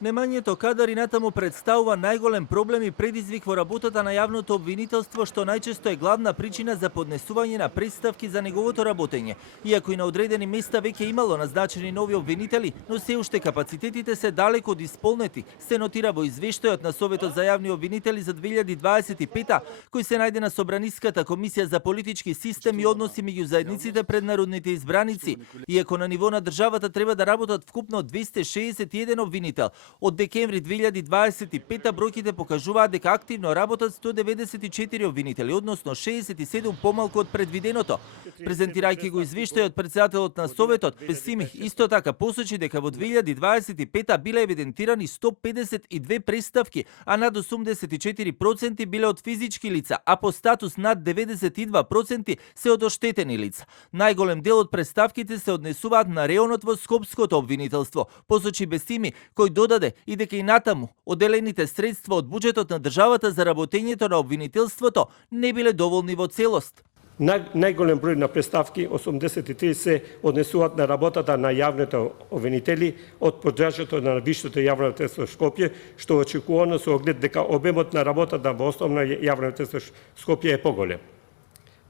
Немањето кадари натаму представува најголем проблем и предизвик во работата на јавното обвинителство, што најчесто е главна причина за поднесување на представки за неговото работење. Иако и на одредени места веќе имало назначени нови обвинители, но се уште капацитетите се далеку од исполнети, се нотира во извештајот на Советот за јавни обвинители за 2025, кој се најде на Собраниската комисија за политички систем и односи меѓу заедниците пред народните избраници. Иако на ниво на државата треба да работат вкупно 261 обвинител, од декември 2025 бројките покажуваат дека активно работат 194 обвинители, односно 67 помалку од предвиденото. Презентирајќи го извештајот, претседателот на Советот, Бесими, исто така посочи дека во 2025 биле евидентирани 152 представки, а над 84% биле од физички лица, а по статус над 92% се од оштетени лица. Најголем дел од представките се однесуваат на реонот во Скопското обвинителство, посочи Бесими, кој додаде и дека и натаму оделените средства од буџетот на државата за работењето на обвинителството не биле доволни во целост. Најголем број на представки, 83, се однесуваат на работата на јавните обвинители од подрачјето на Висшето јавно обвинителство Скопје, што очекувано со оглед дека обемот на работата во Основно јавно обвинителство Скопје е поголем.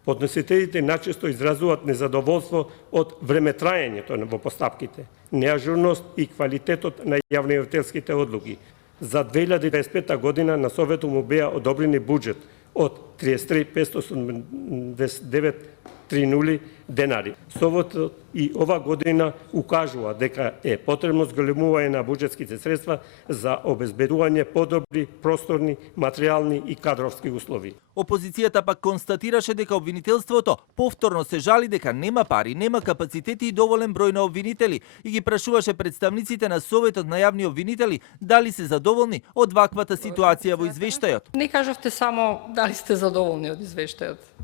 Подносителите најчесто изразуваат незадоволство од времетраењето во постапките, неажурност и квалитетот на јавнообвинителските одлуки. За 2025 година на Советот му беа одобрени буџет од 33.579.30 денари. Советот и ова година укажува дека е потребно зголемување на буџетските средства за обезбедување подобри просторни, материјални и кадровски услови. Опозицијата пак констатираше дека обвинителството повторно се жали дека нема пари, нема капацитети и доволен број на обвинители и ги прашуваше представниците на Советот на јавни обвинители дали се задоволни од ваквата ситуација во извештајот. Не кажавте само дали сте задоволни од извештајот.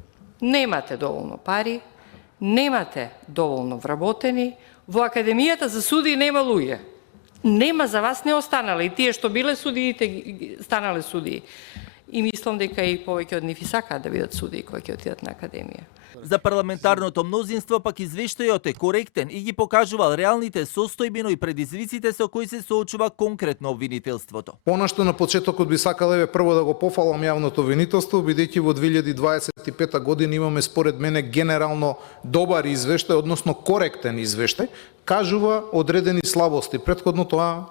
Немате доволно пари, немате доволно вработени, во Академијата за судии нема луѓе. Нема, за вас не останале, и тие што биле судиите станале судии. И мислам дека и повеќе од нив и сакаат да бидат судии кои ќе отидат на Академија. За парламентарното мнозинство пак извештајот е коректен и ги покажувал реалните состојбино и предизвиците со кои се соочува конкретно обвинителството. Понашто на почетокот би сакал прво да го пофалам јавното обвинителство, бидејќи во 2025 година имаме според мене генерално добар извештај, односно коректен извештај, кажува одредени слабости. Претходно тоа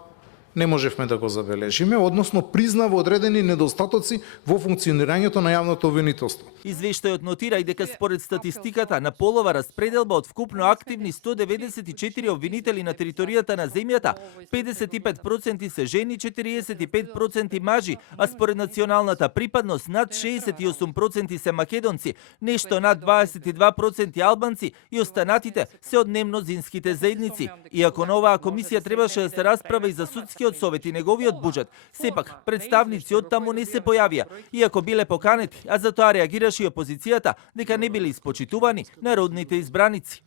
не можевме да го забележиме, односно признава одредени недостатоци во функционирањето на јавното обвинителство. Извештајот нотира и дека според статистиката на полова распределба од вкупно активни 194 обвинители на територијата на земјата, 55% се жени, 45% мажи, а според националната припадност над 68% се македонци, нешто над 22% албанци и останатите се од немнозинските заедници. Иако на оваа комисија требаше да се расправа и за судски од Совет и неговиот буџет, сепак представници од таму не се појавија, иако биле поканети, а за тоа реагираше и опозицијата дека не биле испочитувани народните избраници.